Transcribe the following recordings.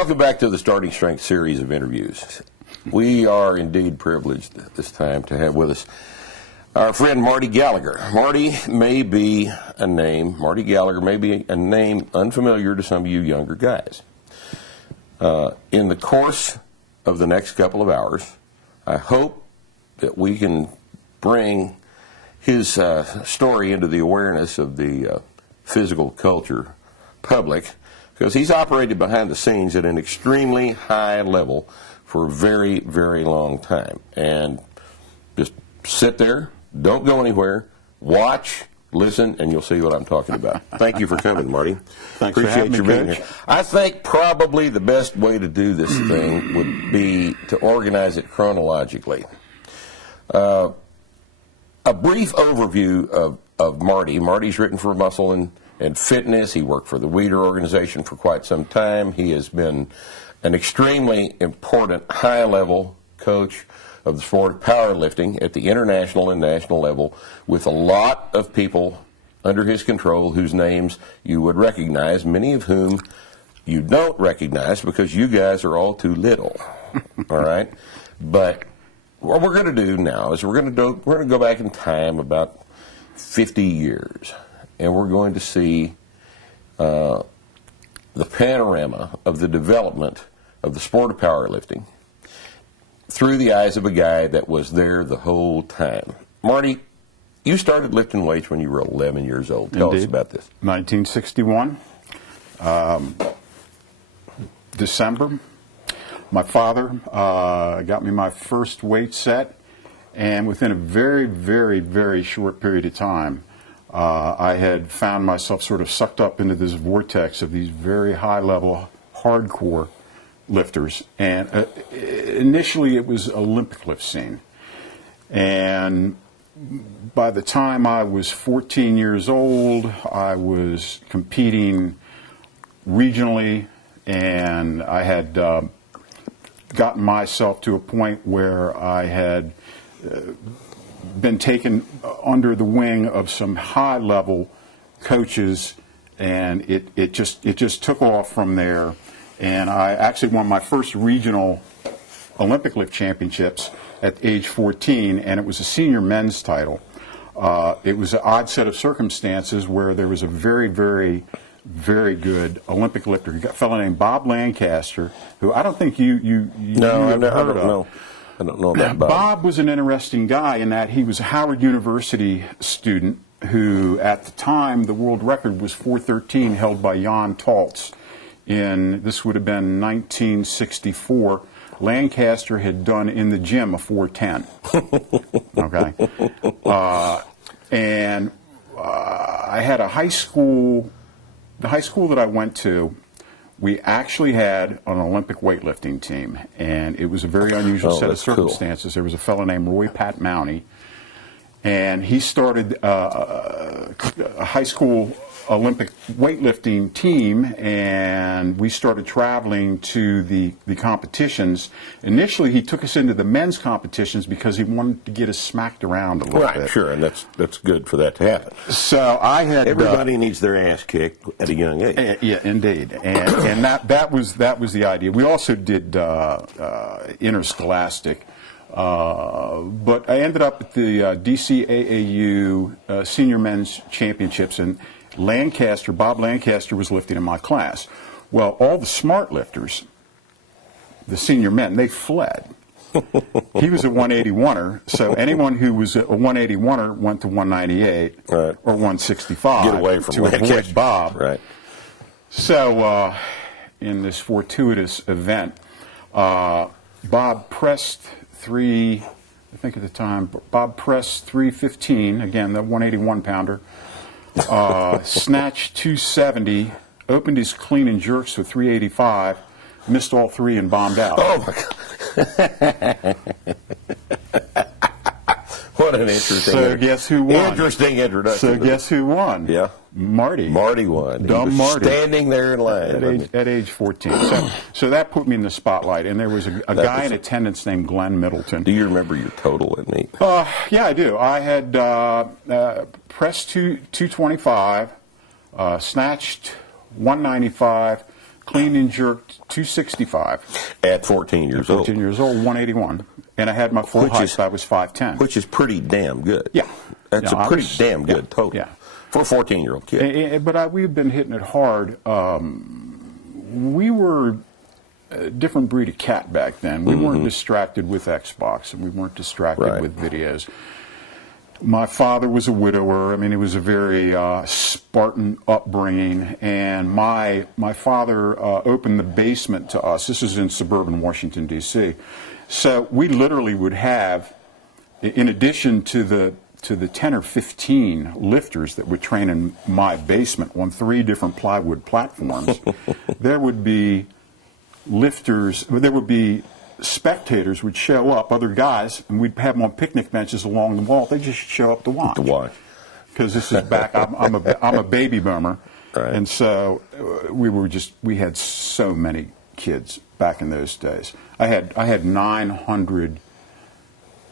Welcome back to the Starting Strength series of interviews. We are indeed privileged at this time to have with us our friend Marty Gallagher. Marty Gallagher may be a name unfamiliar to some of you younger guys. In the course of the next couple of hours, I hope that we can bring his story into the awareness of the physical culture public, because he's operated behind the scenes at an extremely high level for a very, very long time. And just sit there, don't go anywhere, watch, listen, and you'll see what I'm talking about. Thank you for coming, Marty. Thanks for having me, Appreciate you being here. I think probably the best way to do this thing would be to organize it chronologically. A brief overview of Marty. Marty's written for Muscle and Fitness. He worked for the Weider organization for quite some time. He has been an extremely important high-level coach of the sport of powerlifting at the international and national level, with a lot of people under his control whose names you would recognize, many of whom you don't recognize because you guys are all too little. All right? But what we're going to do now is we're going to go back in time about 50 years, and we're going to see the panorama of the development of the sport of powerlifting through the eyes of a guy that was there the whole time. Marty, you started lifting weights when you were 11 years old. Tell us about this. 1961, December. My father got me my first weight set, and within a very, very, very short period of time, I had found myself sort of sucked up into this vortex of these very high-level, hardcore lifters. And initially, it was Olympic lift scene. And by the time I was 14 years old, I was competing regionally, and I had gotten myself to a point where I had been taken under the wing of some high-level coaches, and it just took off from there. And I actually won my first regional Olympic lift championships at age 14, and it was a senior men's title. It was an odd set of circumstances where there was a very, very, very good Olympic lifter, a fellow named Bob Lancaster, who I don't think you heard of. I don't know about Bob. Bob was an interesting guy in that he was a Howard University student who, at the time, the world record was 413, held by Jan Taltz. This would have been 1964. Lancaster had done in the gym a 410. Okay, and I had a high school. The high school that I went to, we actually had an Olympic weightlifting team, and it was a very unusual set of circumstances. Cool. There was a fellow named Roy Pat Mowney, and he started a high school Olympic weightlifting team, and we started traveling to the competitions. Initially, he took us into the men's competitions because he wanted to get us smacked around a little bit. Right, sure, and that's good for that to happen. So I had everybody needs their ass kicked at a young age. Yeah, indeed, and that was the idea. We also did interscholastic. But I ended up at the DCAAU Senior Men's Championships, and Bob Lancaster was lifting in my class. Well, all the smart lifters, the senior men, they fled. He was a 181er, so anyone who was a 181er went to 198 or 165. Get away from to Lancaster. Avoid Bob. Right. So in this fortuitous event, Bob pressed I think at the time, Bob pressed 315, again, the 181-pounder, snatched 270, opened his clean and jerks with 385, missed all three and bombed out. Oh, my God. What an interesting. So guess who won? Interesting introduction. So guess who won? Yeah. Marty. Marty won. Dumb Marty. Standing there in line. At age 14. So that put me in the spotlight. And there was a guy in attendance named Glenn Middleton. Do you remember your total at meet? Yeah, I do. I had pressed 225, snatched 195, clean and jerk 265. At 14 years old. 14 years old, 181. And I had my full height, I was 5'10". Which is pretty damn good. Yeah. That's a pretty damn good total. Yeah. For a 14-year-old kid. But we've been hitting it hard. We were a different breed of cat back then. We weren't distracted with Xbox, and we weren't distracted with videos. My father was a widower. I mean, it was a very Spartan upbringing, and my father opened the basement to us. This is in suburban Washington, D.C. So we literally would have, in addition to the 10 or 15 lifters that would train in my basement on 3 different plywood platforms, there would be lifters, there would be spectators would show up, other guys, and we'd have them on picnic benches along the wall. They just show up to watch. Because this is back, I'm a baby boomer, and so we had so many kids back in those days. I had 900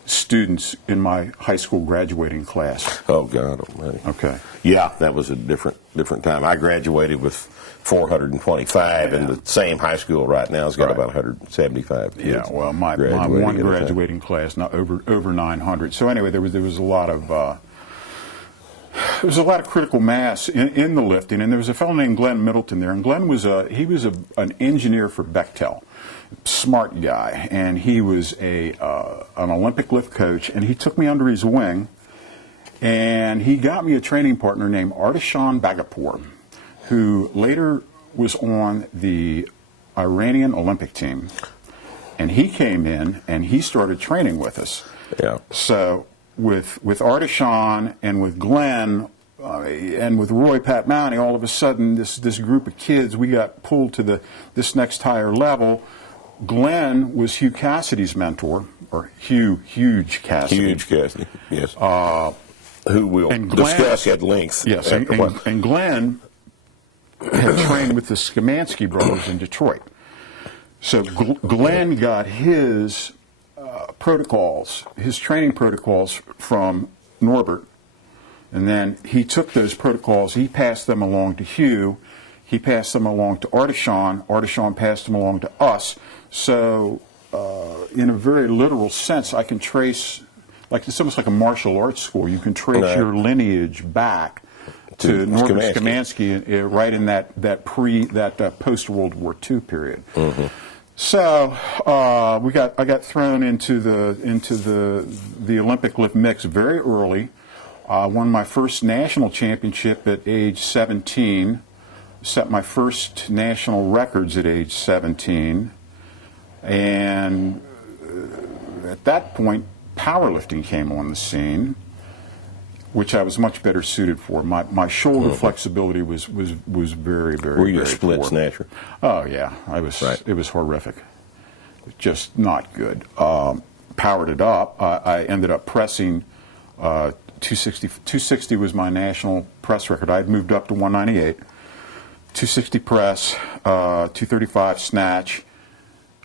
students in my high school graduating class. Oh God Almighty. Okay. Yeah, that was a different time. I graduated with 425, and the same high school right now has got about 175 kids. Yeah. Well, my one graduating class, not over 900. So anyway, there was a lot of critical mass in the lifting, and there was a fellow named Glenn Middleton there, and Glenn was an engineer for Bechtel. Smart guy, and he was an Olympic lift coach, and he took me under his wing, and he got me a training partner named Artishan Bagapour, who later was on the Iranian Olympic team, and he came in and he started training with us. Yeah. So with Artishan and with Glenn and with Roy Pat Mounty, all of a sudden this group of kids, we got pulled to this next higher level. Glenn was Hugh Cassidy's mentor, or Huge Cassidy. Huge Cassidy, yes. Who we'll discuss at length. Yes, and Glenn had trained with the Skamansky brothers in Detroit. So Glenn got his protocols, his training protocols from Norbert, and then he took those protocols, he passed them along to Hugh, he passed them along to Artishan, Artishan passed them along to us. So, in a very literal sense, I can trace, it's almost like a martial arts school. You can trace your lineage back to Norbert Skamansky right in that post World War II period. Mm-hmm. So, I got thrown into the Olympic lift mix very early. Won my first national championship at age 17. Set my first national records at age 17. And at that point, powerlifting came on the scene, which I was much better suited for. My shoulder flexibility was very, very. Were you a split snatcher? Oh yeah, I was. Right. It was horrific, just not good. Powered it up. I ended up pressing 260. 260 was my national press record. I had moved up to 198. 260 press, 235 snatch.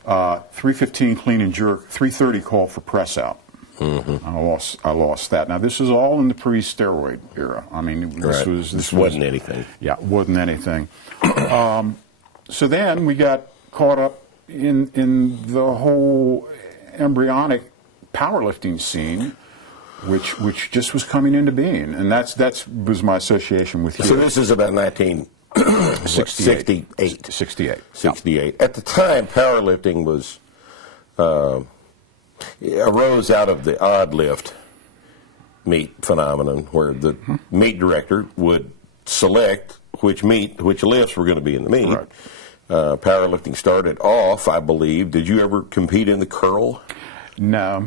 315 clean and jerk, 330 call for press out. Mm-hmm. I lost that. Now this is all in the pre-steroid era. I mean, this wasn't anything. Yeah, wasn't anything. So then we got caught up in the whole embryonic powerlifting scene, which just was coming into being, and that was my association with Hugh. So this is about 1968. 68. At the time, powerlifting was arose out of the odd lift meet phenomenon, where the meet director would select which lifts were going to be in the meet. Right. Powerlifting started off, I believe. Did you ever compete in the curl? No.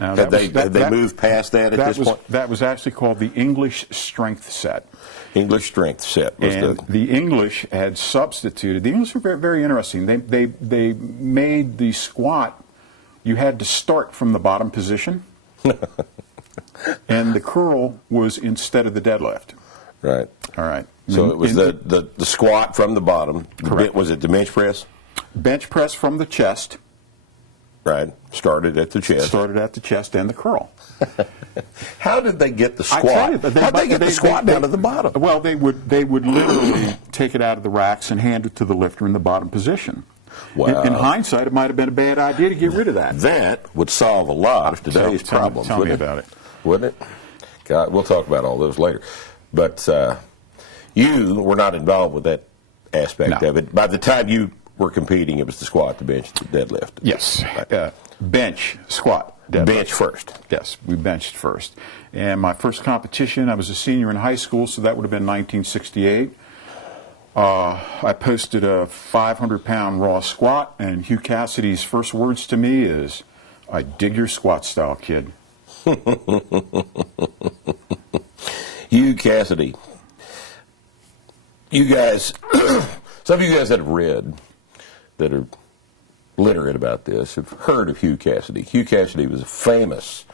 Had they moved past that at this point? That was actually called the English strength set. English strength set was the English had substituted. The English were very, very interesting. They made the squat. You had to start from the bottom position, and the curl was instead of the deadlift. Right. All right. So it was the squat from the bottom. Correct. Was it the bench press? Bench press from the chest. Right. Started at the chest. Started at the chest and the curl. How did they get the squat? How did they get the squat down to the bottom? Well, they would literally take it out of the racks and hand it to the lifter in the bottom position. Wow. In hindsight, it might have been a bad idea to get rid of that. That would solve a lot of today's problems. Tell me about it. Wouldn't it? God, we'll talk about all those later. But you were not involved with that aspect of it. By the time you were competing, it was the squat, the bench, the deadlift. Yes. Right. Bench, squat, deadlift. Bench first. Yes, we benched first. And my first competition, I was a senior in high school, so that would have been 1968. I posted a 500-pound raw squat, and Hugh Cassidy's first words to me is, "I dig your squat style, kid." Hugh Cassidy. You guys, some of you guys that have read, that are literate about this, have heard of Hugh Cassidy. Hugh Cassidy was a famous,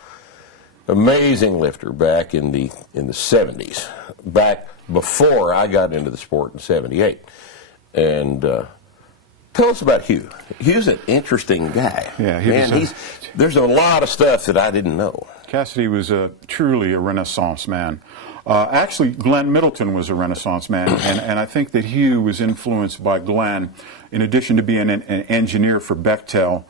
amazing lifter back in the 70s, back before I got into the sport in 78. And tell us about Hugh. Hugh's an interesting guy. Yeah, there's a lot of stuff that I didn't know. Cassidy was truly a Renaissance man. Actually, Glenn Middleton was a Renaissance man, and I think that Hugh was influenced by Glenn. In addition to being an engineer for Bechtel,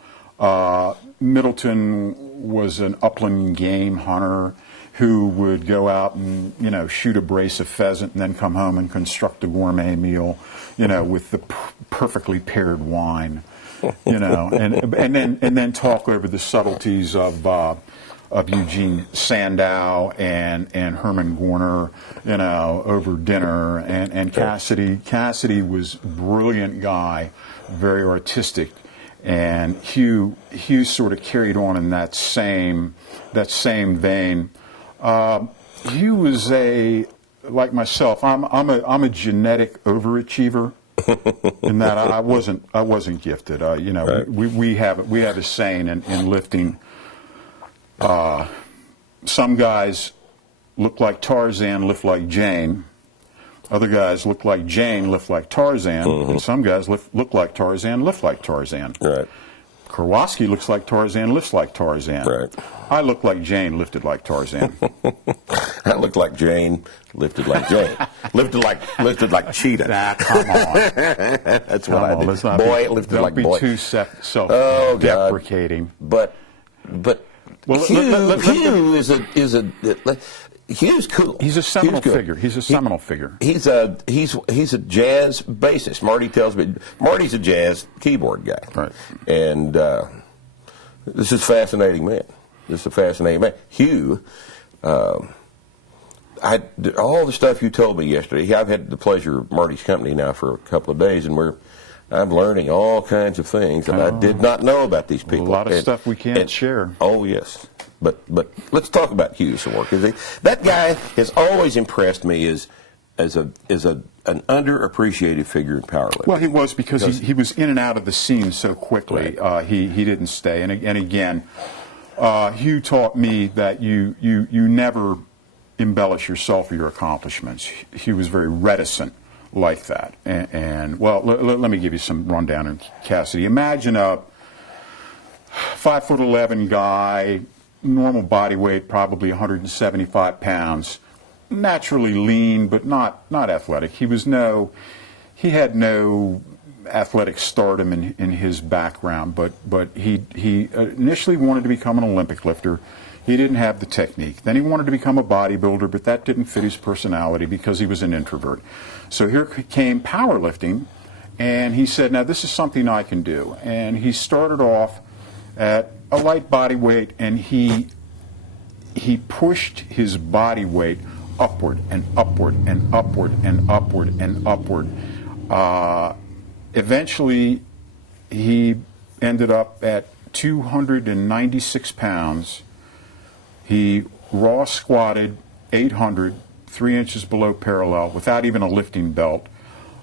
Middleton was an upland game hunter who would go out and shoot a brace of pheasant and then come home and construct a gourmet meal, with the perfectly paired wine, and then talk over the subtleties of Eugene Sandow and Herman Gorner, over dinner. And Cassidy was a brilliant guy, very artistic, and Hugh sort of carried on in that same vein. Hugh was like myself. I'm a genetic overachiever. In that I wasn't gifted. Right. we have a saying in lifting. Some guys look like Tarzan, lift like Jane. Other guys look like Jane, lift like Tarzan. Mm-hmm. And some guys look like Tarzan, lift like Tarzan. Right. Kowalski looks like Tarzan, lifts like Tarzan. Right. I look like Jane, lifted like Tarzan. I look like Jane, lifted like Jane. lifted like Cheetah. Come on. That's what I did. Boy, lifted like boy. Don't be too self-deprecating. But Hugh Hugh's cool. He's a seminal figure. He's a seminal figure. He's a jazz bassist. Marty tells me Marty's a jazz keyboard guy. Right. And this is a fascinating man. Hugh, all the stuff you told me yesterday. I've had the pleasure of Marty's company now for a couple of days, and I'm learning all kinds of things that I did not know about these people. A lot of stuff we can't share. Oh yes. But let's talk about Hugh some more, because that guy has always impressed me as an underappreciated figure in powerlifting. Well, he was, because he was in and out of the scene so quickly. Right. He didn't stay. And again, Hugh taught me that you never embellish yourself or your accomplishments. He was very reticent like that. And let me give you some rundown on Cassidy. Imagine a 5'11" guy, normal body weight, probably 175 pounds, naturally lean, but not athletic. He had no athletic stardom in his background, but he initially wanted to become an Olympic lifter. He didn't have the technique. Then he wanted to become a bodybuilder, but that didn't fit his personality because he was an introvert. So here came powerlifting, and he said, now this is something I can do. And he started off at a light body weight, and he pushed his body weight upward and upward and upward and upward and upward. Eventually, he ended up at 296 pounds. He raw squatted 800, 3 inches below parallel, without even a lifting belt.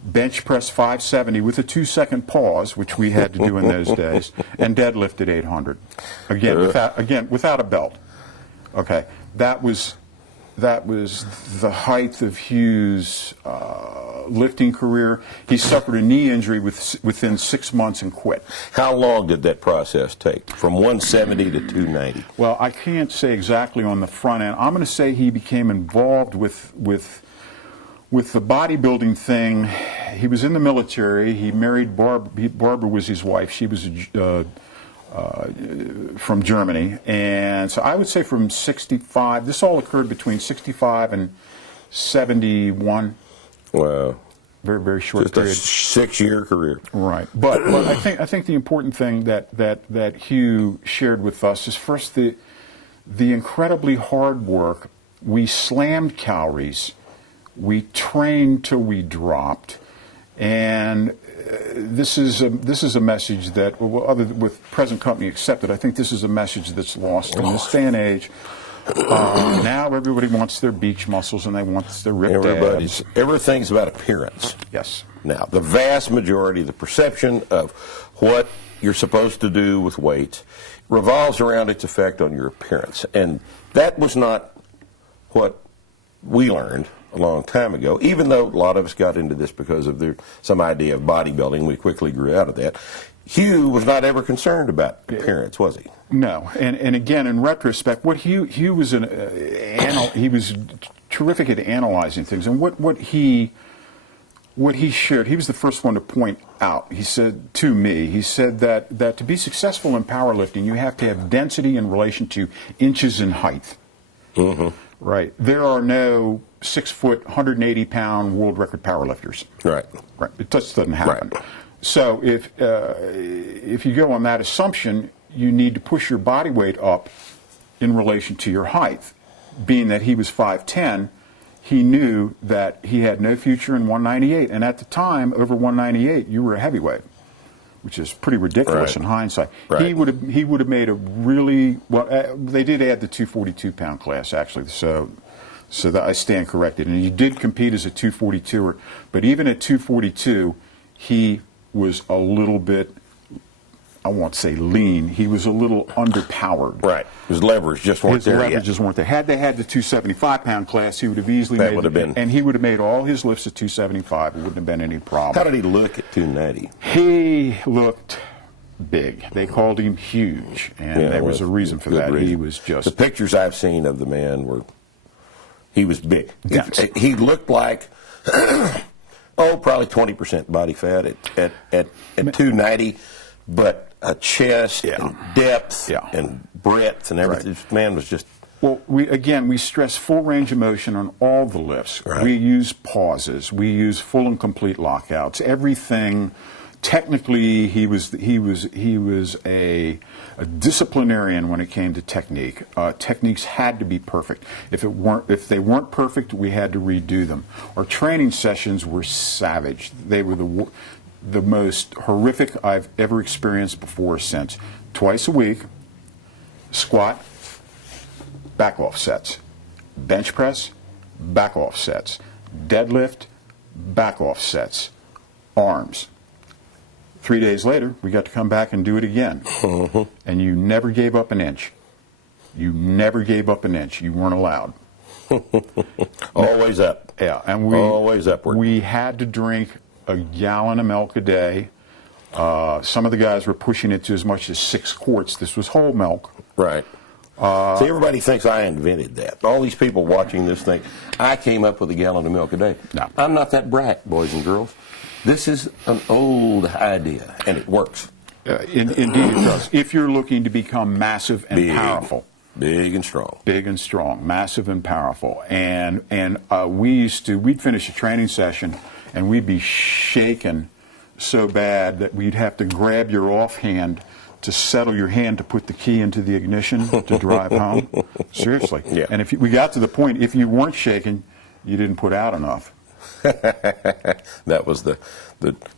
Bench press 570 with a 2-second pause, which we had to do in those days, and deadlifted 800. Again, without a belt. Okay, that was the height of Hugh's lifting career. He suffered a knee injury within 6 months and quit. How long did that process take, from 170 to 290? Well, I can't say exactly on the front end. I'm going to say he became involved with the bodybuilding thing. He was in the military. He married Barbara. Barbara was his wife. She was from Germany. And so I would say from 65, this all occurred between 65 and 71. Wow. Very, very short Just period. a 6-year career. Right. But I think the important thing that Hugh shared with us is first the incredibly hard work. We slammed calories. We trained till we dropped. And this is a message that, well, with present company accepted, I think this is a message that's lost in this day and age. Now everybody wants their beach muscles and they want their ripped abs. Everything's about appearance. Yes. Now, the vast majority, the perception of what you're supposed to do with weights revolves around its effect on your appearance. And that was not what we learned a long time ago, even though a lot of us got into this because of some idea of bodybuilding. We quickly grew out of that. Hugh was not ever concerned about appearance, was he? No, and again, in retrospect, what Hugh was he was terrific at analyzing things, and what he shared, he was the first one to point out. He said to me, he said that to be successful in powerlifting, you have to have density in relation to inches in height. Mm-hmm. Right. There are no 6 foot, 180-pound world record powerlifters. Right. Right. It just doesn't happen. Right. So if you go on that assumption, you need to push your body weight up in relation to your height. Being that he was 5'10", he knew that he had no future in 198. And at the time, over 198, you were a heavyweight, which is pretty ridiculous in hindsight. Right. He would have made a really well. They did add the 242-pound class actually, so that I stand corrected. And he did compete as a 242er, but even at 242, he was a little bit, I won't say lean, he was a little underpowered. Right. His levers just weren't there yet. His levers just weren't there. Had they had the 275-pound class, he would have easily That would have been. And he would have made all his lifts at 275. It wouldn't have been any problem. How did he look at 290? He looked big. They called him huge, and there was a reason for that. Reason. He was just... The pictures I've seen of the man he was big. Yes. He looked like... probably 20% body fat at 290, but a chest and depth and breadth and everything. Right. This man was just... Well, we stress full range of motion on all the lifts. Right. We use pauses. We use full and complete lockouts. Everything. Technically, he was a disciplinarian when it came to technique. Techniques had to be perfect. If they weren't perfect, we had to redo them. Our training sessions were savage. They were the most horrific I've ever experienced before or since. Twice a week, squat, back off sets, bench press, back off sets, deadlift, back off sets, arms. 3 days later, we got to come back and do it again. Mm-hmm. And you never gave up an inch. You never gave up an inch. You weren't allowed. Always up. Yeah, and always upward. We had to drink a gallon of milk a day. Some of the guys were pushing it to as much as 6 quarts. This was whole milk. Right. See, everybody thinks I invented that. All these people watching this think, I came up with a gallon of milk a day. No. I'm not that bright, boys and girls. This is an old idea, and it works. Indeed it does. If you're looking to become massive and powerful. Big and strong. Big and strong. Massive and powerful. And we'd finish a training session, and we'd be shaken so bad that we'd have to grab your offhand to settle your hand to put the key into the ignition to drive home. Seriously. Yeah. And we got to the point, if you weren't shaking, you didn't put out enough. That was the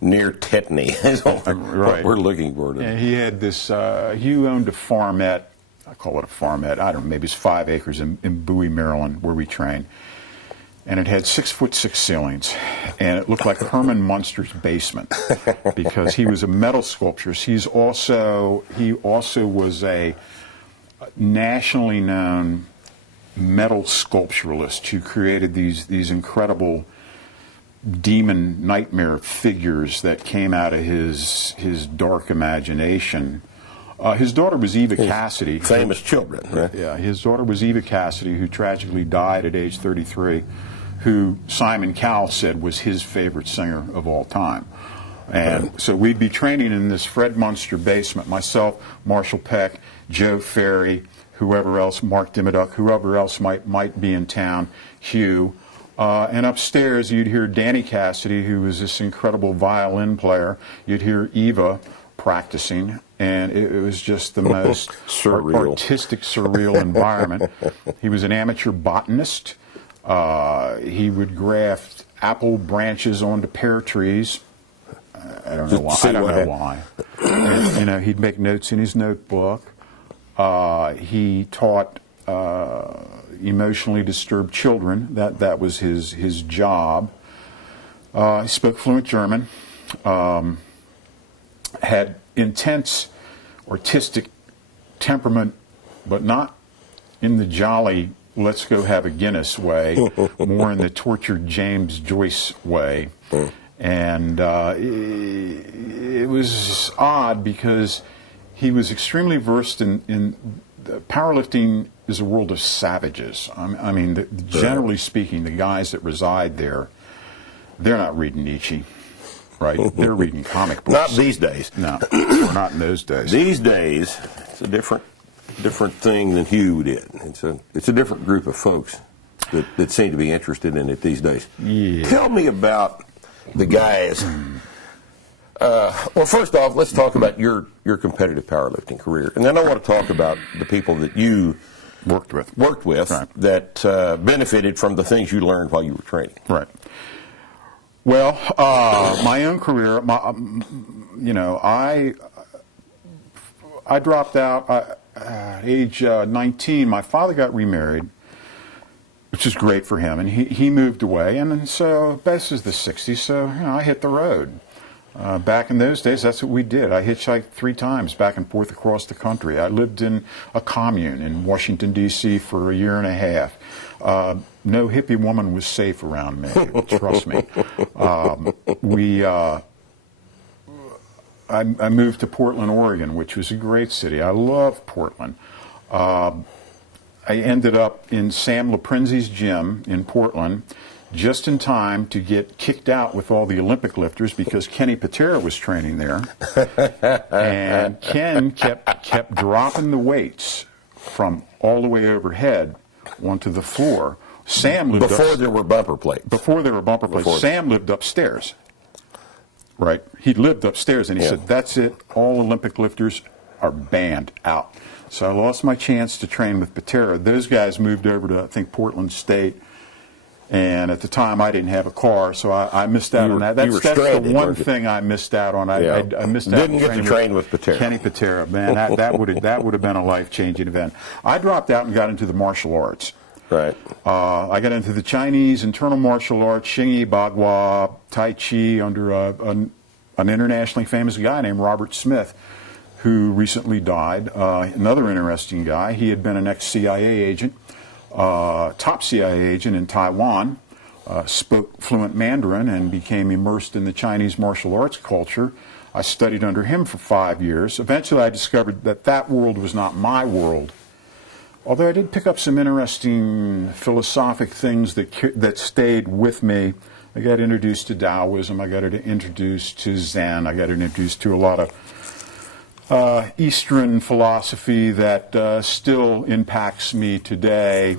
near tetany is what we're looking for. Yeah, he had this, Hugh owned a farmette, I call it a farmette, I don't know, maybe it's 5 acres in Bowie, Maryland, where we train. And it had 6'6" ceilings, and it looked like Herman Munster's basement because he was a metal sculpturist. He also was a nationally known metal sculpturalist who created these incredible demon nightmare figures that came out of his dark imagination. His daughter was Eva Cassidy. Famous children, right? Yeah, his daughter was Eva Cassidy, who tragically died at age 33, who Simon Cowell said was his favorite singer of all time. And so we'd be training in this Fred Munster basement, myself, Marshall Peck, Joe Ferry, whoever else, Mark Dimmoduck, whoever else might be in town, Hugh. And upstairs you'd hear Danny Cassidy, who was this incredible violin player. You'd hear Eva practicing, and it was just the most artistic, surreal environment. He was an amateur botanist. He would graft apple branches onto pear trees. I don't know why. And, he'd make notes in his notebook. He taught emotionally disturbed children. That was his job. He spoke fluent German. Had intense artistic temperament, but not in the jolly let's go have a Guinness way, more in the tortured James Joyce way. And it was odd because he was extremely versed in powerlifting is a world of savages. I mean, generally speaking, the guys that reside there, they're not reading Nietzsche, right? They're reading comic books. Not these days. No, not in those days. These days, it's a different thing than Hugh did. It's a different group of folks that seem to be interested in it these days. Yeah. Tell me about the guys. Well, first off, let's talk about your competitive powerlifting career, and then I want to talk about the people that you worked with right, that benefited from the things you learned while you were training. Right. Well, my own career, I dropped out at age 19. My father got remarried, which is great for him, and he moved away, and so this is the 60s, so I hit the road. Back in those days, that's what we did. I hitchhiked 3 times back and forth across the country. I lived in a commune in Washington, D.C. for a year and a half. No hippie woman was safe around me, trust me. I moved to Portland, Oregon, which was a great city. I love Portland. I ended up in Sam Laprenzi's gym in Portland just in time to get kicked out with all the Olympic lifters because Kenny Patera was training there. And Ken kept dropping the weights from all the way overhead onto the floor. Sam lived before there were bumper plates. Before there were bumper plates. Sam lived upstairs. Right. He lived upstairs, and he said, that's it. All Olympic lifters are banned out. So I lost my chance to train with Patera. Those guys moved over to, I think, Portland State. And at the time, I didn't have a car, so I missed out on that. That's the one thing I missed out on. I missed out. Didn't get to train with Patera. Kenny Patera, man, that would have been a life-changing event. I dropped out and got into the martial arts. Right. I got into the Chinese internal martial arts, Xingyi, Bagua, Tai Chi, under an internationally famous guy named Robert Smith, who recently died. Another interesting guy. He had been an ex-CIA agent. Top CIA agent in Taiwan, spoke fluent Mandarin and became immersed in the Chinese martial arts culture. I studied under him for 5 years. Eventually I discovered that world was not my world. Although I did pick up some interesting philosophic things that stayed with me. I got introduced to Taoism, I got introduced to Zen, I got introduced to a lot of Eastern philosophy that still impacts me today.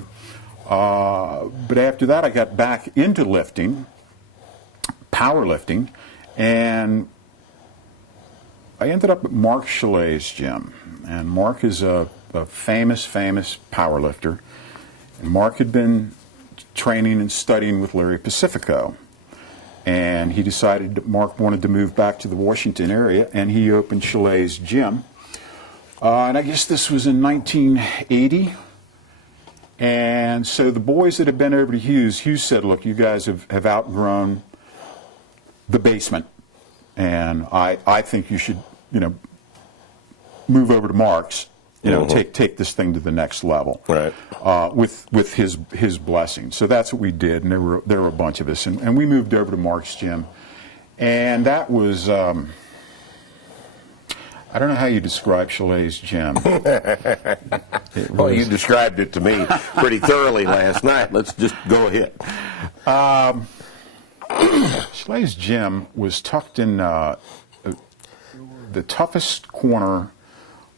But after that, I got back into lifting, powerlifting, and I ended up at Mark Chalet's gym. And Mark is a famous powerlifter. And Mark had been training and studying with Larry Pacifico. And he decided that Mark wanted to move back to the Washington area, and he opened Chalet's gym. And I guess this was in 1980. And so the boys that had been over to Hugh said, look, you guys have outgrown the basement, and I think you should, move over to Mark's take this thing to the next level, Right. with his blessing. So that's what we did, and there were a bunch of us, and we moved over to Mark's gym, and that was. I don't know how you describe Chalet's gym. Well, you described it to me pretty thoroughly last night. Let's just go ahead. Chalet's gym was tucked in the toughest corner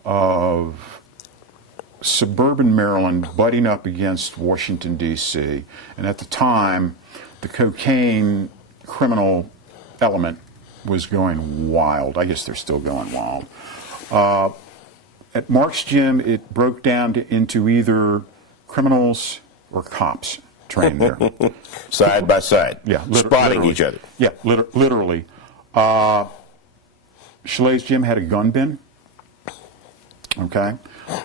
of suburban Maryland, butting up against Washington, D.C. And at the time, the cocaine criminal element was going wild. I guess they're still going wild. At Mark's gym, it broke down into either criminals or cops trained there. Side by side. Yeah, spotting each other. Yeah, literally. Chalet's gym had a gun bin. Okay?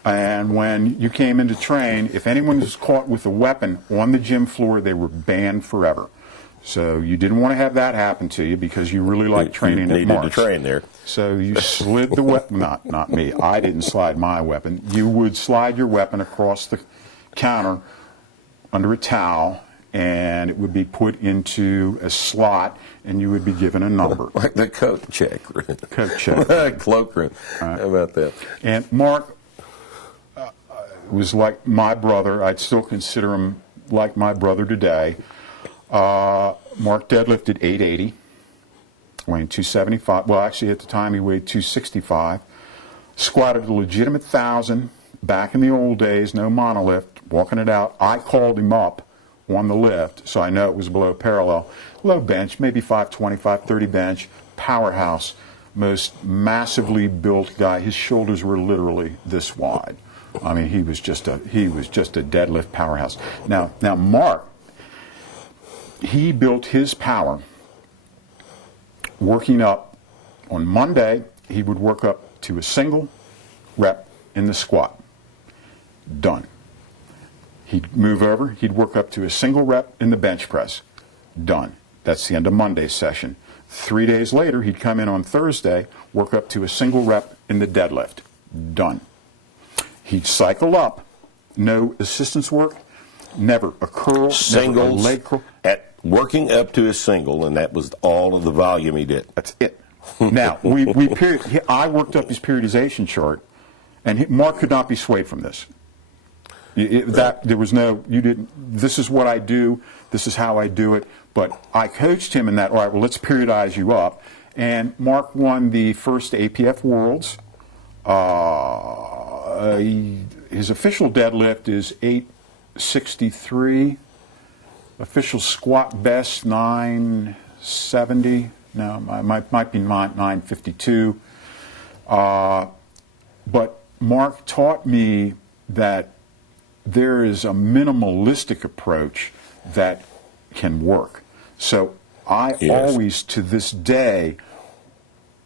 And when you came in to train, if anyone was caught with a weapon on the gym floor, they were banned forever. So you didn't want to have that happen to you because you really liked training at Mark's. Needed to train there. So you slid the weapon. Not me. I didn't slide my weapon. You would slide your weapon across the counter under a towel, and it would be put into a slot, and you would be given a number. Like the coat check. Coat check. Cloakroom. Right. How about that? And Mark was like my brother. I'd still consider him like my brother today. Mark deadlifted 880, weighing 275. Well, actually, at the time, he weighed 265. Squatted a legitimate 1,000. Back in the old days, no monolift, walking it out. I called him up on the lift, so I know it was below parallel. Low bench, maybe 520, 530 bench. Powerhouse, most massively built guy. His shoulders were literally this wide. I mean, he was just a deadlift powerhouse. Now, Mark, he built his power working up. On Monday, he would work up to a single rep in the squat. Done. He'd move over, he'd work up to a single rep in the bench press. Done. That's the end of Monday's session. 3 days later, he'd come in on Thursday, work up to a single rep in the deadlift. Done. He'd cycle up, no assistance work, never a curl, Singles, never a leg curl. At working up to a single, and that was all of the volume he did. That's it. Now, I worked up his periodization chart, and Mark could not be swayed from this. There was no, you didn't, this is what I do, this is how I do it, but I coached him in that, all right, well, let's periodize you up. And Mark won the first APF Worlds. His official deadlift is 863. Official squat best 970. No, might be 952. But Mark taught me that there is a minimalistic approach that can work. So I always, to this day,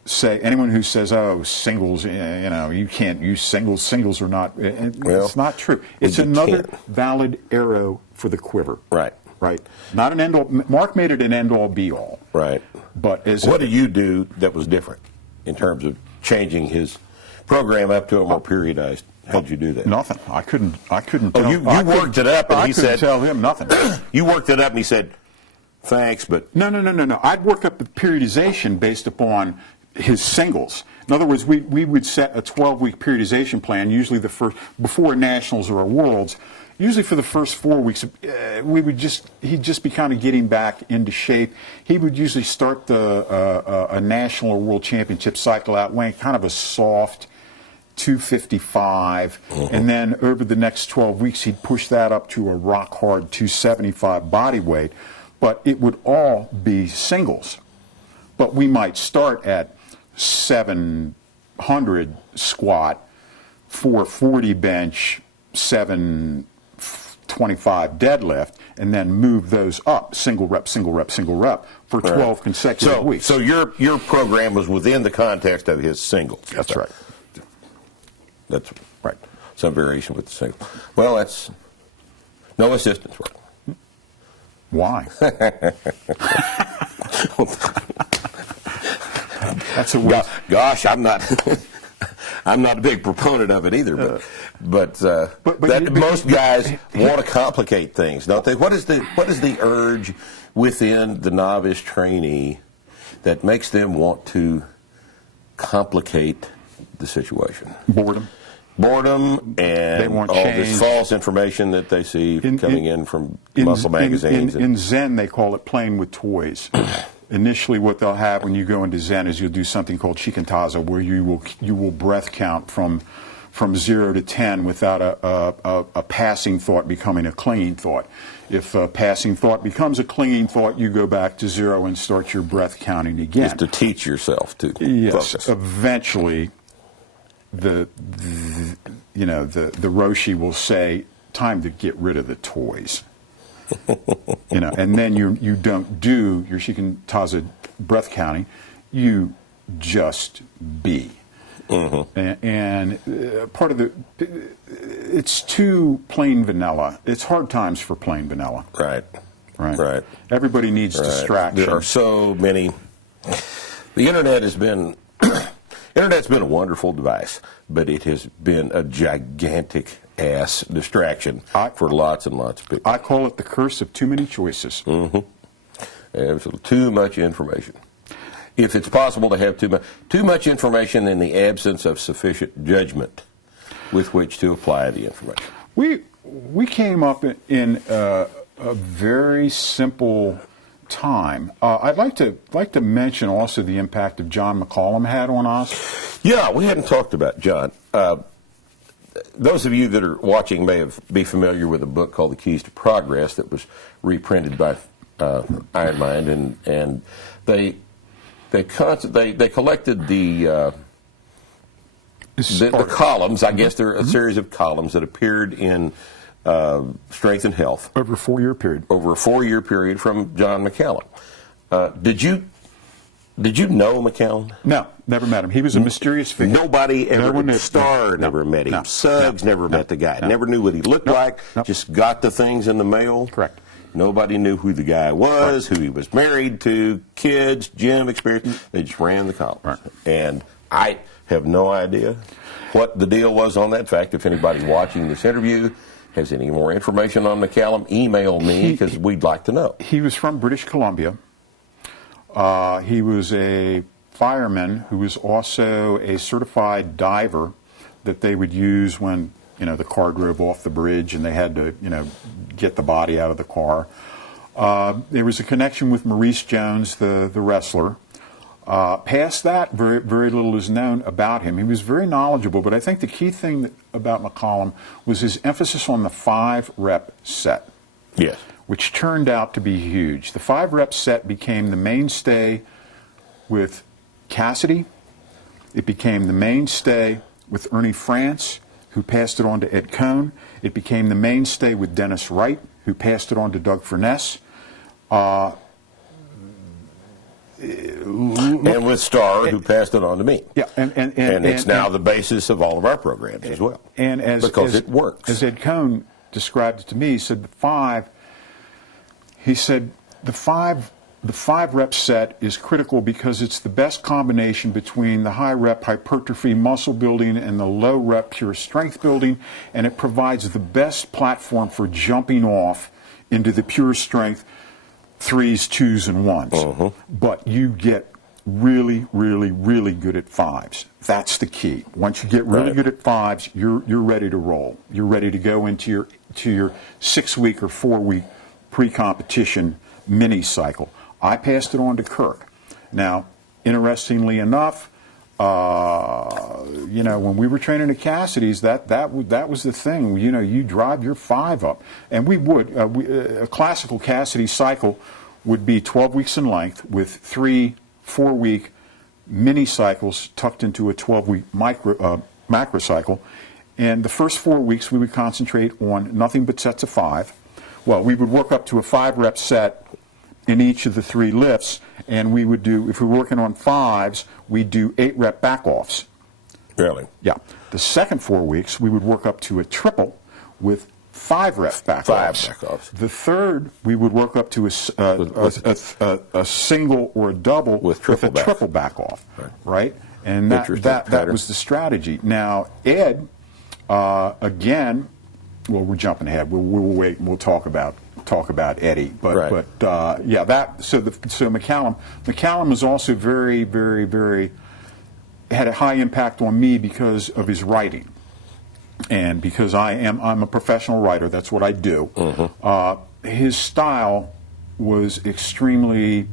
say, anyone who says, oh, singles, you can't use singles are not, it's not true. It's another valid arrow for the quiver. Right. Right. Not an end all. Mark made it an end all be all. Right. But what did you do that was different in terms of changing his program up to a more periodized? How'd you do that? Nothing. I couldn't. Oh, tell, you worked it up, and he said. I couldn't tell him nothing. You worked it up, and he said, "Thanks, but." No. I'd work up the periodization based upon his singles. In other words, we would set a 12-week periodization plan. Usually before nationals or worlds. Usually for the first 4 weeks, he'd just be kind of getting back into shape. He would usually start a national or world championship cycle out weighing kind of a soft 255, and then over the next 12 weeks, he'd push that up to a rock hard 275 body weight. But it would all be singles. But we might start at 700 squat, 440 bench, 725 deadlift, and then move those up, single rep, for 12 consecutive weeks. So your program was within the context of his singles. That's right. That's right. Some variation with the single. Well, that's no assistance work. Why? That's a waste. Gosh, I'm not. I'm not a big proponent of it either, but But most guys want to complicate things, don't they? What is the urge within the novice trainee that makes them want to complicate the situation? Boredom and all this false information that they see coming in from muscle magazines. In Zen, they call it playing with toys. Initially, what they'll have when you go into Zen is you'll do something called shikantaza, where you will breath count from 0 to 10 without a passing thought becoming a clinging thought. If a passing thought becomes a clinging thought, you go back to 0 and start your breath counting again. Just to teach yourself to focus. Eventually, the Roshi will say, "Time to get rid of the toys." And then you don't do your shikantaza breath counting. You just be. And part of it's too plain vanilla. It's hard times for plain vanilla. Right. Everybody needs distraction. There are so many. The internet has been. Internet's been a wonderful device, but it has been a gigantic ass distraction for lots and lots of people. I call it the curse of too many choices. Absolutely. Too much information. If it's possible to have too much information in the absence of sufficient judgment with which to apply the information. We came up in a very simple time. I'd like to mention also the impact of John McCollum had on us. Yeah, we hadn't talked about John. Those of you that are watching may be familiar with a book called The Keys to Progress that was reprinted by Iron Mind, and they collected the columns. I guess they're a series of columns that appeared in Strength and Health over a 4-year period. Over a 4-year period from John McCollum. Did you know McCollum? No, never met him. He was a mysterious figure. Nobody ever, Starr never met him. Suggs never met the guy. Never knew what he looked like. Just got the things in the mail. Correct. Nobody knew who the guy was, who he was married to, kids, gym experience. They just ran the columns. Right. And I have no idea what the deal was on that. In fact, if anybody watching this interview has any more information on McCollum, email me because we'd like to know. He was from British Columbia. He was a fireman who was also a certified diver that they would use when the car drove off the bridge and they had to get the body out of the car. There was a connection with Maurice Jones, the wrestler. Past that, very, very little is known about him. He was very knowledgeable, but I think the key thing about McCollum was his emphasis on the 5-rep set. Yes. Which turned out to be huge. The 5-rep set became the mainstay with Cassidy. It became the mainstay with Ernie France, who passed it on to Ed Cohn. It became the mainstay with Dennis Wright, who passed it on to Doug Furness. And with Starr, who passed it on to me. Yeah, and it's now the basis of all of our programs as well. And because it works. As Ed Cohn described it to me, he said the 5-rep set is critical because it's the best combination between the high-rep hypertrophy muscle building and the low-rep pure strength building, and it provides the best platform for jumping off into the pure strength 3s, 2s, and 1s. But you get really, really, really good at 5s. That's the key. Once you get really good at 5s, you're ready to roll. You're ready to go into your 6-week or 4-week pre-competition mini cycle. I passed it on to Kirk. Now, interestingly enough, when we were training at Cassidy's, that was the thing. You drive your 5 up, and we would. A classical Cassidy cycle would be 12 weeks in length with 3 4-week mini cycles tucked into a 12-week macro cycle. And the first 4 weeks we would concentrate on nothing but sets of 5. Well, we would work up to a 5-rep set in each of the 3 lifts, and we would do, if we were working on 5s, we'd do 8-rep back-offs. Really? Yeah. The second 4 weeks, we would work up to a triple with 5-rep back-offs. 5 back-offs. The third, we would work up to a single or a double with a triple back-off. Right? And that was the strategy. Now, Ed, again, well, we're jumping ahead. We'll wait. We'll talk about Eddie. But so McCollum was also very, very, very had a high impact on me because of his writing, and because I'm a professional writer. That's what I do. His style was extremely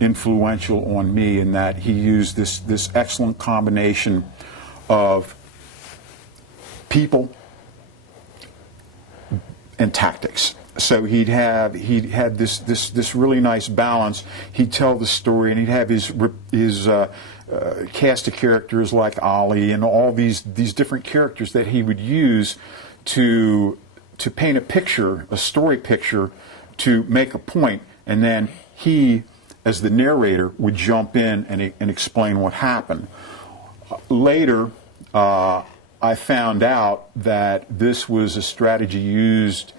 influential on me in that he used this excellent combination of people and tactics. So he had this really nice balance. He'd tell the story, and he'd have his cast of characters like Ali and all these different characters that he would use to paint a picture, a story picture, to make a point, and then he, as the narrator, would jump in and explain what happened. Later, I found out that this was a strategy used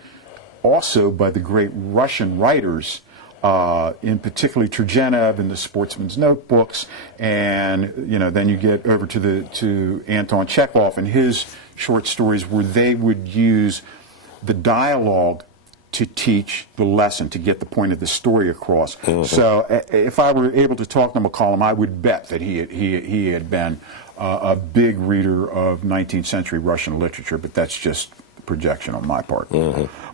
also by the great Russian writers, in particularly Turgenev in the Sportsman's Notebooks, and then you get over to Anton Chekhov and his short stories, where they would use the dialogue to teach the lesson, to get the point of the story across. So if I were able to talk to McCollum, I would bet that he had been a big reader of 19th century Russian literature, but that's just projection on my part.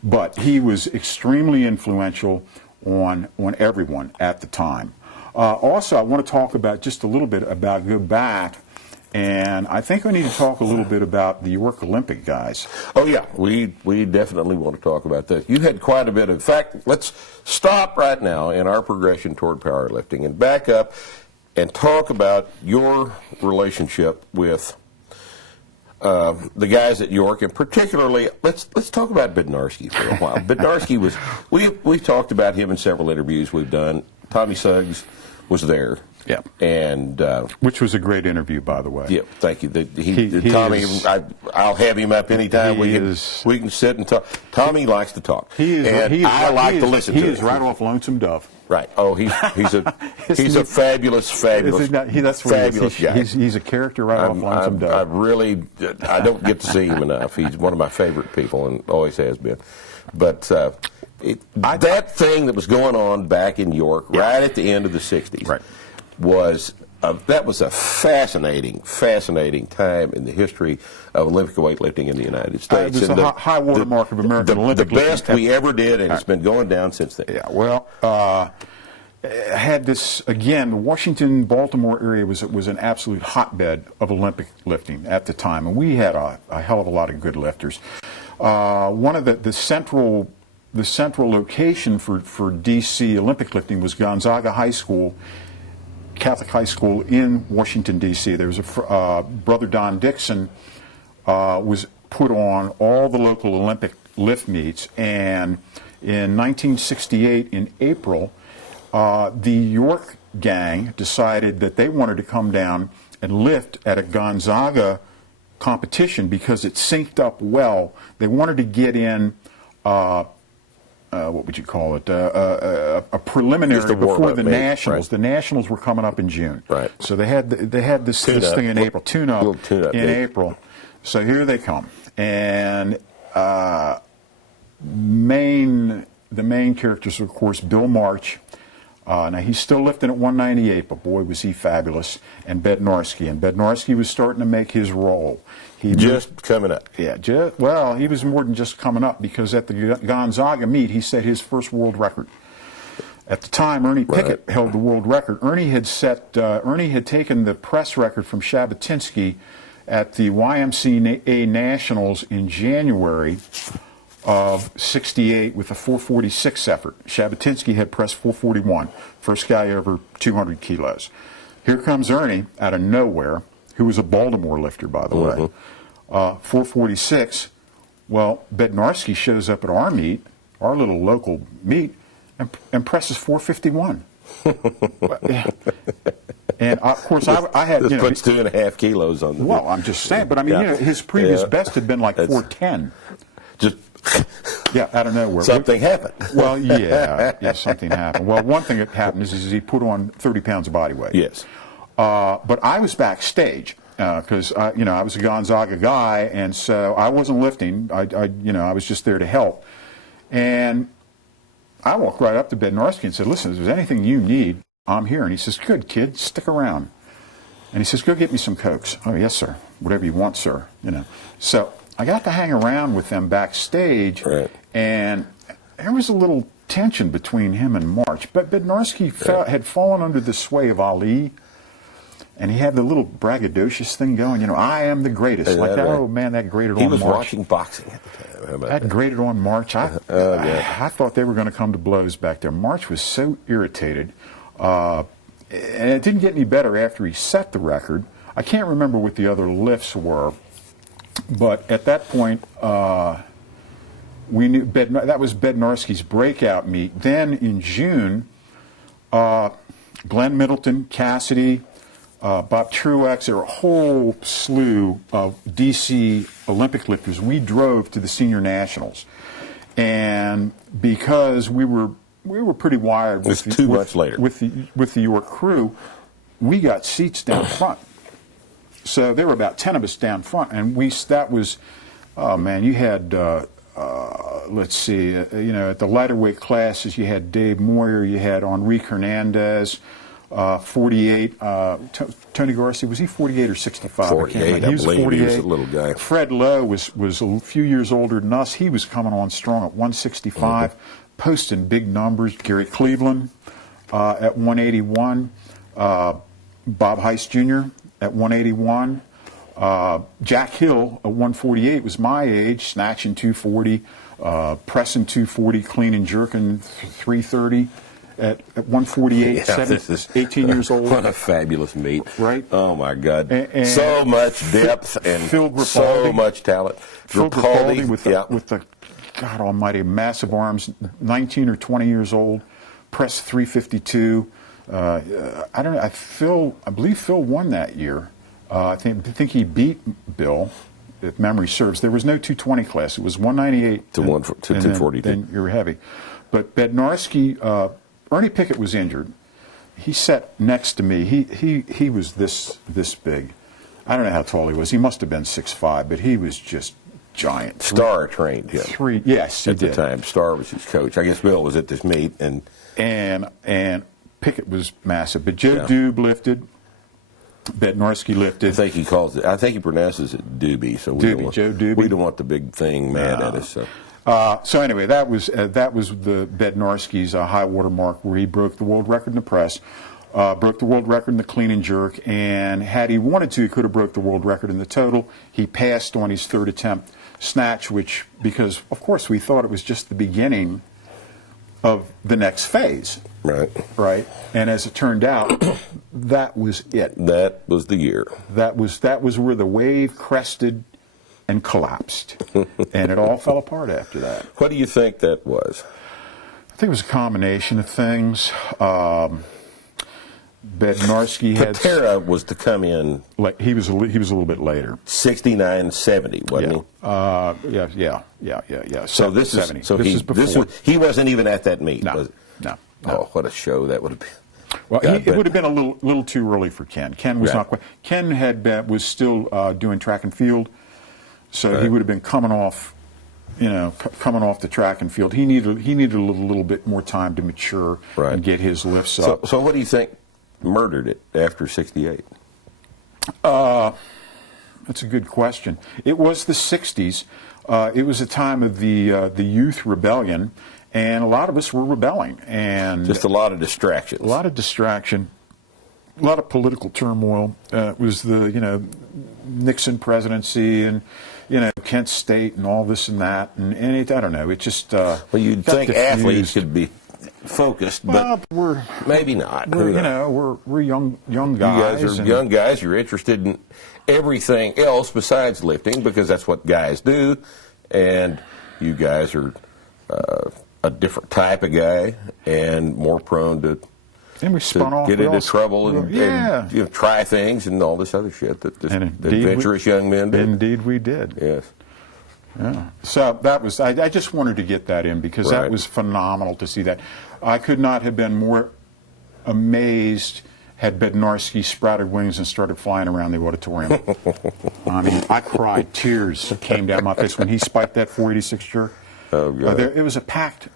But he was extremely influential on everyone at the time. Also, I want to talk about just a little bit about, go back, and I think we need to talk a little bit about the York Olympic guys. Oh yeah, we definitely want to talk about that. You had quite a bit. In fact, let's stop right now in our progression toward powerlifting and back up and talk about your relationship with the guys at York, and particularly, let's talk about Bednarski for a while. Bednarski was, we've talked about him in several interviews we've done. Tommy Suggs was there. Yeah, and which was a great interview, by the way. Yeah, thank you. Tommy, I'll have him up anytime we can sit and talk. Tommy likes to talk. I like to listen to him. He is right off Lonesome Dove. Right. Oh, he's a fabulous guy. He's a character right off Lonesome Dove. I don't get to see him enough. He's one of my favorite people and always has been. But that thing that was going on back in York, right at the end of the '60s, right, was a fascinating time in the history of Olympic weightlifting in the United States. It was the high watermark of American Olympic the best we ever did, and it's been going down since then. Yeah, well, had this, again, the Washington-Baltimore area was an absolute hotbed of Olympic lifting at the time, and we had a hell of a lot of good lifters. One of the central location for D.C. Olympic lifting was Gonzaga High School, Catholic high school in Washington, D.C. There was Brother Don Dixon was put on all the local Olympic lift meets, and in 1968, in April, the York gang decided that they wanted to come down and lift at a Gonzaga competition because it synced up well. They wanted to get in what would you call it? A preliminary before the Nationals. Right. The Nationals were coming up in June. Right. So they had this thing in April. Tune-up in April. So here they come, and the main characters are, of course, Bill March. Now he's still lifting at 198, but boy was he fabulous. And Bednarski was starting to make his role. Coming up. Yeah, he was more than just coming up, because at the Gonzaga meet, he set his first world record. At the time, Ernie Pickett held the world record. Ernie had taken the press record from Shabatinsky at the YMCA Nationals in January of '68 with a 446 effort. Shabatinsky had pressed 441, first guy over 200 kilos. Here comes Ernie out of nowhere, who was a Baltimore lifter, by the way. 446. Well, Bednarski shows up at our meet, our little local meet, and presses 451. And of course, I had. This puts 2.5 kilos on. Well, I'm just saying, but I mean, his previous best had been like 410. Just. Out of nowhere. Something happened. Well, something happened. Well, one thing that happened is he put on 30 pounds of body weight. Yes. But I was backstage because I was a Gonzaga guy, and so I wasn't lifting. I was just there to help. And I walked right up to Bednarski and said, "Listen, if there's anything you need, I'm here." And he says, "Good, kid, stick around." And he says, "Go get me some Cokes." "Oh, yes, sir. Whatever you want, sir." So I got to hang around with them backstage, right. And there was a little tension between him and March. But Bednarski had fallen under the sway of Ali, and he had the little braggadocious thing going. "I am the greatest." Like that. Right. Oh man, that grated on March. He was watching boxing at the time. How about that? Grated on March. I thought they were going to come to blows back there. March was so irritated. And it didn't get any better after he set the record. I can't remember what the other lifts were, but at that point, we knew that was Bednarski's breakout meet. Then in June, Glenn Middleton, Cassidy, Bob Truex, there were a whole slew of D.C. Olympic lifters. We drove to the senior nationals, and because we were pretty wired with the York crew, we got seats down front. So there were about 10 of us down front, and you had let's see, at the lighter weight classes, you had Dave Moyer, you had Enrique Hernandez, 48. Tony Garcia, was he 48 or 65? 48, I believe. He was a little guy. Fred Lowe was a few years older than us. He was coming on strong at 165. Mm-hmm. Posting big numbers. Gary Cleveland at 181. Bob Heist Jr. at 181. Jack Hill at 148 was my age, snatching 240, pressing 240, clean and jerking 330 at 148, 18 years old. What a fabulous meet. Right? Oh, my God. And so much depth and so much talent. Phil Grapaldi with the God almighty, massive arms, 19 or 20 years old, pressed 352. I don't know. I believe Phil won that year. I think he beat Bill, if memory serves. There was no 220 class. It was 198 to 240. Then you were heavy. But Bednarski, Ernie Pickett was injured. He sat next to me. He was this big. I don't know how tall he was. He must have been 6'5", but he was just giant. Starr trained him. Yes, he did. At the time, Starr was his coach. I guess Bill was at this meet, and Pickett was massive. But Joe Dube lifted. Bednarski lifted. I think he pronounces it Doobie. So Joe Doobie. We don't want the big thing mad at us. So anyway, that was the Bednarski's high water mark where he broke the world record in the press. Broke the world record in the clean and jerk, and had he wanted to, he could have broke the world record in the total. He passed on his third attempt snatch, because of course we thought it was just the beginning of the next phase. Right. And as it turned out, that was it. That was the year. That was where the wave crested and collapsed, and it all fell apart after that. What do you think that was? I think it was a combination of things. Bednarski had. Patera was to come in. He was a little bit later. 69, 70, wasn't he? Yeah. So this is 70. This is before. He wasn't even at that meet. No. Oh, what a show that would have been. Well, it would have been a little too early for Ken. Ken was not quite. Ken was still doing track and field, so he would have been coming off the track and field. He needed a little bit more time to mature and get his lifts up. So what do you think murdered it after 68? That's a good question. It was the 60s. It was a time of the youth rebellion, and a lot of us were rebelling. And just a lot of distractions. A lot of distraction. A lot of political turmoil. It was the Nixon presidency and Kent State and all this and that, and I don't know. It just well, you'd think diffused. Athletes could be focused, but we're maybe not. We're young guys. You guys are young guys. You're interested in everything else besides lifting because that's what guys do, and you guys are a different type of guy and more prone to. And we spun off. Get into trouble and try things and all this other shit that adventurous young men do. Indeed, we did. Yes. Yeah. So that was. I just wanted to get that in because that was phenomenal to see that. I could not have been more amazed had Bednarski sprouted wings and started flying around the auditorium. I mean, I cried. Tears came down my face when he spiked that 486 jerk. Oh, God. It was a packed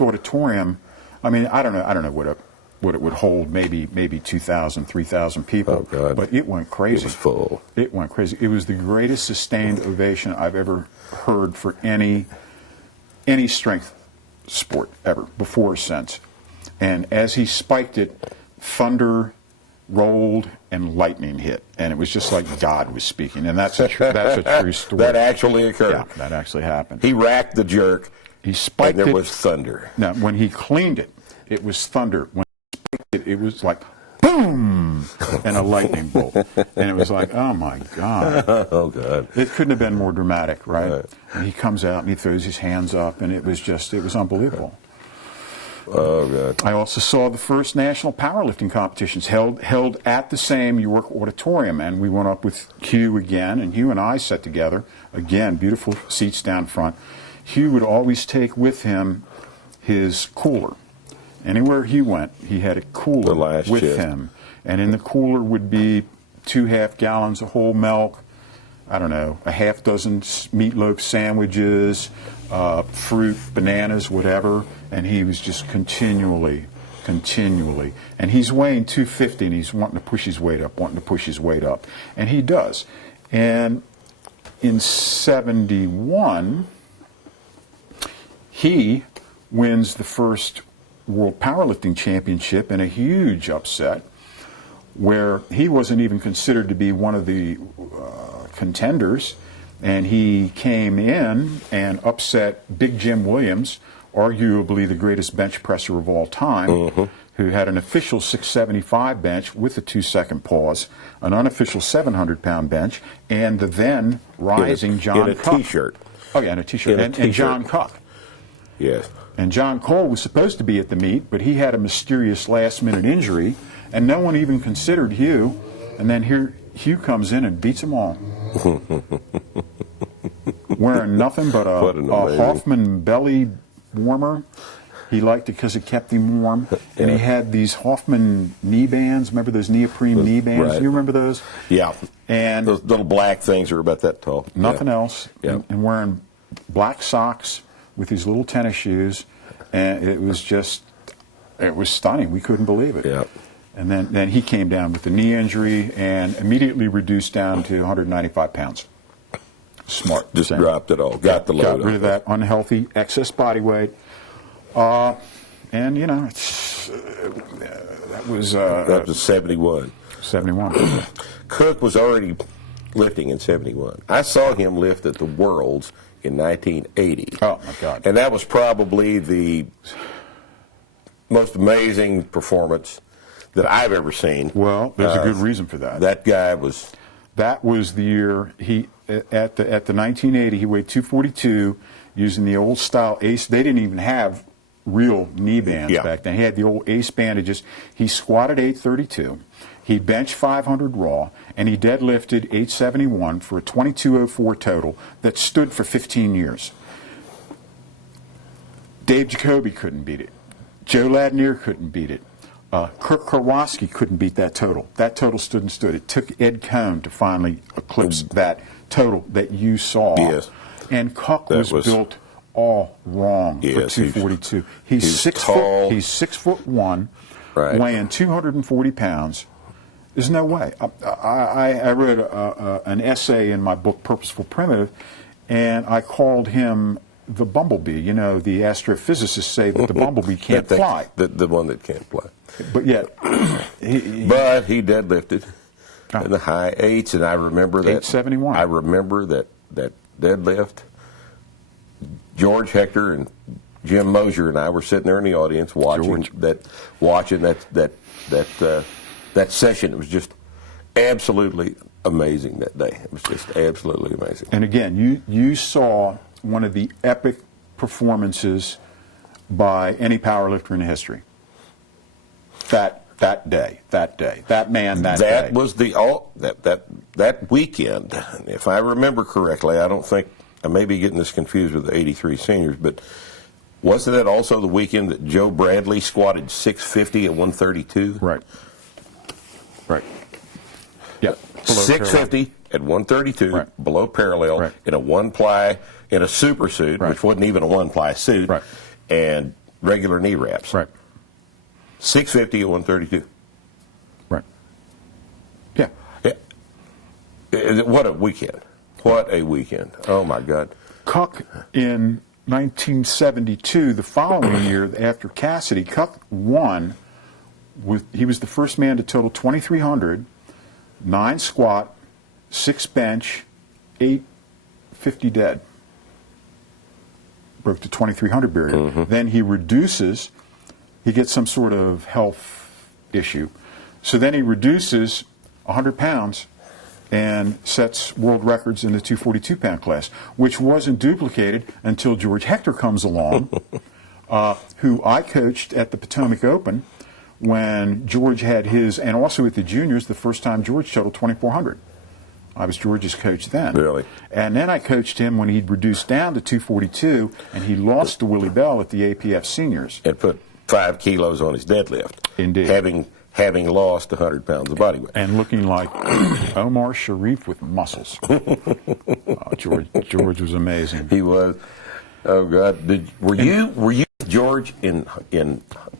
auditorium. I mean, I don't know what it would hold, maybe 2,000, 3,000 people. Oh, God. But it went crazy. It was full. It went crazy. It was the greatest sustained ovation I've ever heard for any strength sport ever, before or since. And as he spiked it, thunder rolled and lightning hit, and it was just like God was speaking. And that's a true story. That actually occurred. Yeah, that actually happened. He racked the jerk. He spiked and there it. was thunder. Now, when he cleaned it, it was thunder. When he spiked it, it was like boom and a lightning bolt. And it was like, oh my God. Oh, God. It couldn't have been more dramatic, right? And he comes out and he throws his hands up, and it was unbelievable. Oh, God. I also saw the first national powerlifting competitions held at the same York Auditorium, and we went up with Hugh again, and Hugh and I sat together. Again, beautiful seats down front. Hugh would always take with him his cooler. Anywhere he went, he had a cooler with him. And in the cooler would be 2.5 gallons of whole milk, I don't know, a half dozen meatloaf sandwiches, fruit, bananas, whatever. And he was just continually. And he's weighing 250, and he's wanting to push his weight up, And he does. And in 71, he wins the first World Powerlifting Championship in a huge upset, where he wasn't even considered to be one of the contenders, and he came in and upset Big Jim Williams, arguably the greatest bench presser of all time, who had an official 675 bench with a 2-second pause, an unofficial 700-pound bench, and the then rising John Cuck. In a T-shirt. Oh, yeah, in a T-shirt. And John Cuck. Yes. And John Cole was supposed to be at the meet, but he had a mysterious last-minute injury, and no one even considered Hugh. And then here Hugh comes in and beats them all. Wearing nothing but a Hoffman belly warmer. He liked it because it kept him warm. And he had these Hoffman knee bands. Remember those neoprene knee bands? Right. You remember those? Yeah. And those little black things are about that tall. Nothing else. Yeah. And wearing black socks with these little tennis shoes. And it was stunning. We couldn't believe it. Yeah. And then he came down with a knee injury and immediately reduced down to 195 pounds. Smart. Just dropped it all. Got the load. Got rid of that unhealthy excess body weight. And, you know, that was 71. 71. Cook was already lifting in 71. I saw him lift at the Worlds in 1980. Oh, my God. And that was probably the most amazing performance that I've ever seen. Well, there's a good reason for that. That guy was... That was the year at the 1980, he weighed 242 using the old style ACE. They didn't even have real knee bands back then. He had the old ACE bandages. He squatted 832. He benched 500 raw, and he deadlifted 871 for a 2204 total that stood for 15 years. Dave Jacoby couldn't beat it. Joe Ladnier couldn't beat it. Kirk Karwoski couldn't beat that total. That total stood and stood. It took Ed Cohn to finally eclipse that total that you saw. Yes. And Cuck was built all wrong for 242. He's 6 tall. foot. He's 6'1", weighing 240 pounds. There's no way. I read an essay in my book Purposeful Primitive, and I called him the bumblebee. You know, the astrophysicists say that the bumblebee can't fly. The one that can't fly. But yet, he deadlifted in the high eights, and I remember that. 871. I remember that deadlift. George Hector and Jim Mosier and I were sitting there in the audience watching that session. It was just absolutely amazing that day. It was just absolutely amazing. And again, you saw one of the epic performances by any powerlifter in history. That day, that man, that day. That was that weekend. If I remember correctly, I don't think I may be getting this confused with the '83 seniors, but wasn't that also the weekend that Joe Bradley squatted 650 at 132? Right. Right. Yeah. 650 at 132, right. below parallel, right. in a one-ply, in a super suit, right. which wasn't even a one-ply suit, right. and regular knee wraps. Right. 650 at 132. Right. Yeah. Yeah. What a weekend. What a weekend. Oh, my God. Cuck in 1972, the following year after Cassidy, Cuck won. He was the first man to total 2,300, 9 squat, 6 bench, 8 50 dead. Broke the 2,300 barrier. Mm-hmm. Then he reduces, he gets some sort of health issue. So then he reduces 100 pounds and sets world records in the 242-pound class, which wasn't duplicated until George Hector comes along, who I coached at the Potomac Open when George had his, and also at the juniors, the first time George totaled 2,400. I was George's coach then. Really? And then I coached him when he'd reduced down to 242, and he lost to Willie Bell at the APF seniors. And put 5 kilos on his deadlift. Indeed. Having lost 100 pounds of body weight. And looking like Omar Sharif with muscles. George was amazing. He was. Oh God! Were you with George in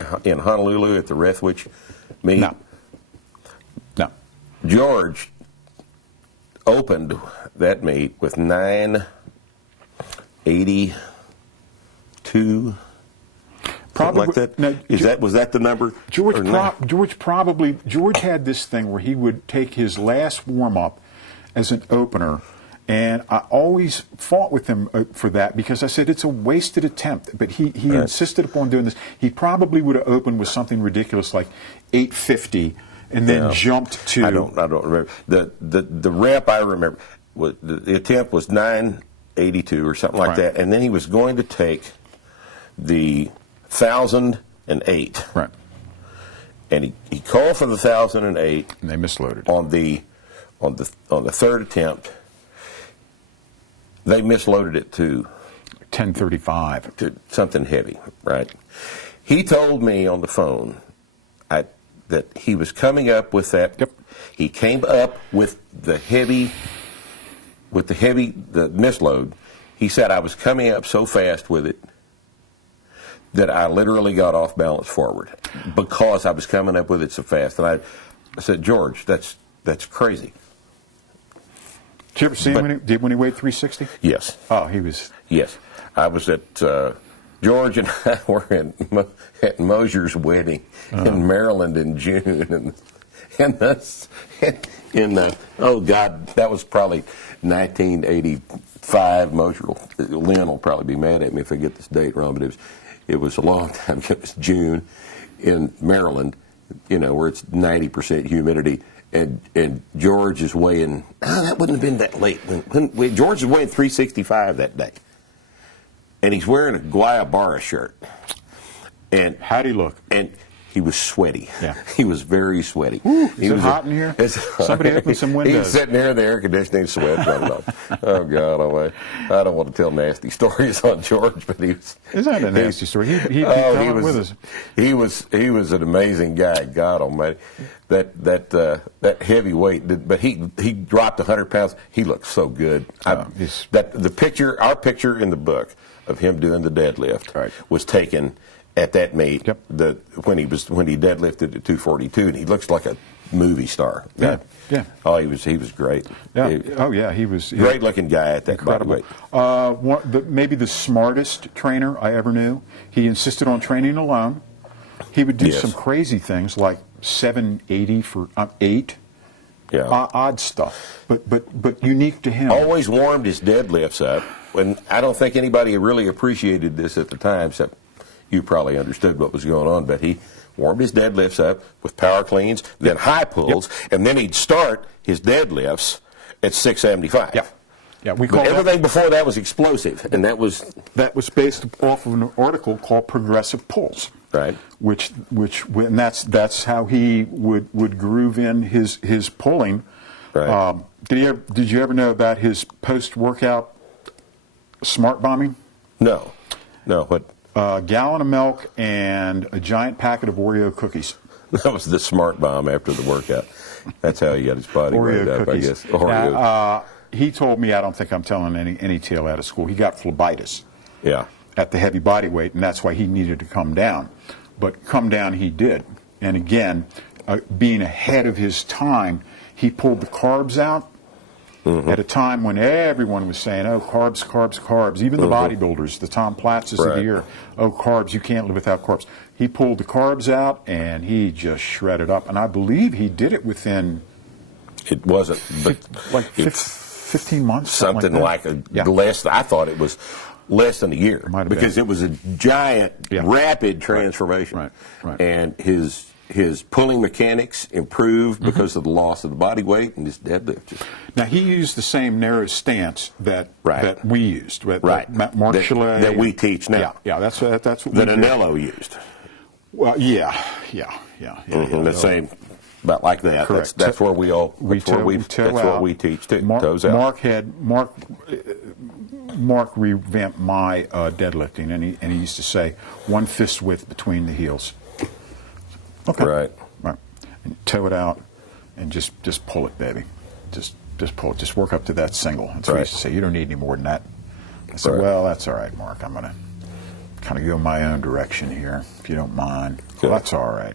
Honolulu at the Rethwich meet? No. George opened that meet with 982. Something like that. No, was that the number? George had this thing where he would take his last warm up as an opener, and I always fought with him for that because I said it's a wasted attempt. But he right. insisted upon doing this. He probably would have opened with something ridiculous like 850, and then jumped to. I don't remember the rep. I remember the attempt was 982 or something like right. that, and then he was going to take the 1,008. Right. And he called for the 1,008. And they misloaded. On the third attempt, they misloaded it to 1035. To something heavy, right? He told me on the phone that he was coming up with that. Yep. He came up with the misload. He said I was coming up so fast with it that I literally got off balance forward because I was coming up with it so fast. And I said, George, that's crazy. Did you ever see him when he weighed 360? Yes. Oh, he was. Yes. I was at, George and I were at Mosier's wedding in Maryland in June. Oh, God, that was probably 1985. Mosier, Lynn will probably be mad at me if I get this date wrong, but it was a long time ago. It was June in Maryland, where it's 90% humidity. And George is weighing, that wouldn't have been that late. George is weighing 365 that day. And he's wearing a Guayabara shirt. And how'd he look? And he was sweaty. Yeah. He was very sweaty. Is it hot in here? Somebody open some windows. He was sitting there in the air conditioning, sweat running off. Oh, God, I don't want to tell nasty stories on George, but he was. It's not a nasty story. He was with us. He was an amazing guy. God Almighty, that heavy weight. But he dropped 100 pounds. He looked so good. Our picture in the book of him doing the deadlift was taken at that meet. Yep. When he deadlifted at 242, and he looks like a movie star. Yeah. Oh, he was great. Yeah. He was great looking guy at that body weight. Maybe the smartest trainer I ever knew. He insisted on training alone. He would do some crazy things like 780 for 8. Yeah. Odd stuff, but unique to him. Always warmed his deadlifts up, and I don't think anybody really appreciated this at the time, except you probably understood what was going on, but he warmed his deadlifts up with power cleans, then high pulls, and then he'd start his deadlifts at 675. Yeah, but everything before that was explosive, and that was based off of an article called Progressive Pulls. Right. And that's how he would groove in his pulling. Right. Did you ever know about his post-workout smart bombing? No. What? A gallon of milk and a giant packet of Oreo cookies. That was the smart bomb after the workout. That's how he got his body Oreo right up, cookies. I guess. Oreo. Now, he told me, I don't think I'm telling any tale out of school, he got phlebitis Yeah. at the heavy body weight, and that's why he needed to come down. But come down he did. And again, being ahead of his time, he pulled the carbs out at a time when everyone was saying, oh, carbs, carbs, carbs. Even the bodybuilders, the Tom Platzes of the year, oh, carbs, you can't live without carbs. He pulled the carbs out, and he just shredded up. And I believe he did it within... It wasn't, but... like 15 months? Something like less. I thought it was less than a year because it was a giant, rapid transformation. Right. And his pulling mechanics improved because of the loss of the body weight and his deadlift. Now, he used the same narrow stance that we used. Mark Chalet. That we teach now. Yeah, that's what that we Anello used. Well, yeah. The same, about like that. Correct. That's where we all. That's what we teach too. Toes out. Mark revamped my deadlifting, and he used to say 1 fist width between the heels. Okay. Right. And toe it out, and just pull it, baby. Just pull it. Just work up to that single. That's what he used to say. You don't need any more than that. I said, well, that's all right, Mark. I'm going to kind of go my own direction here, if you don't mind. Well, that's all right.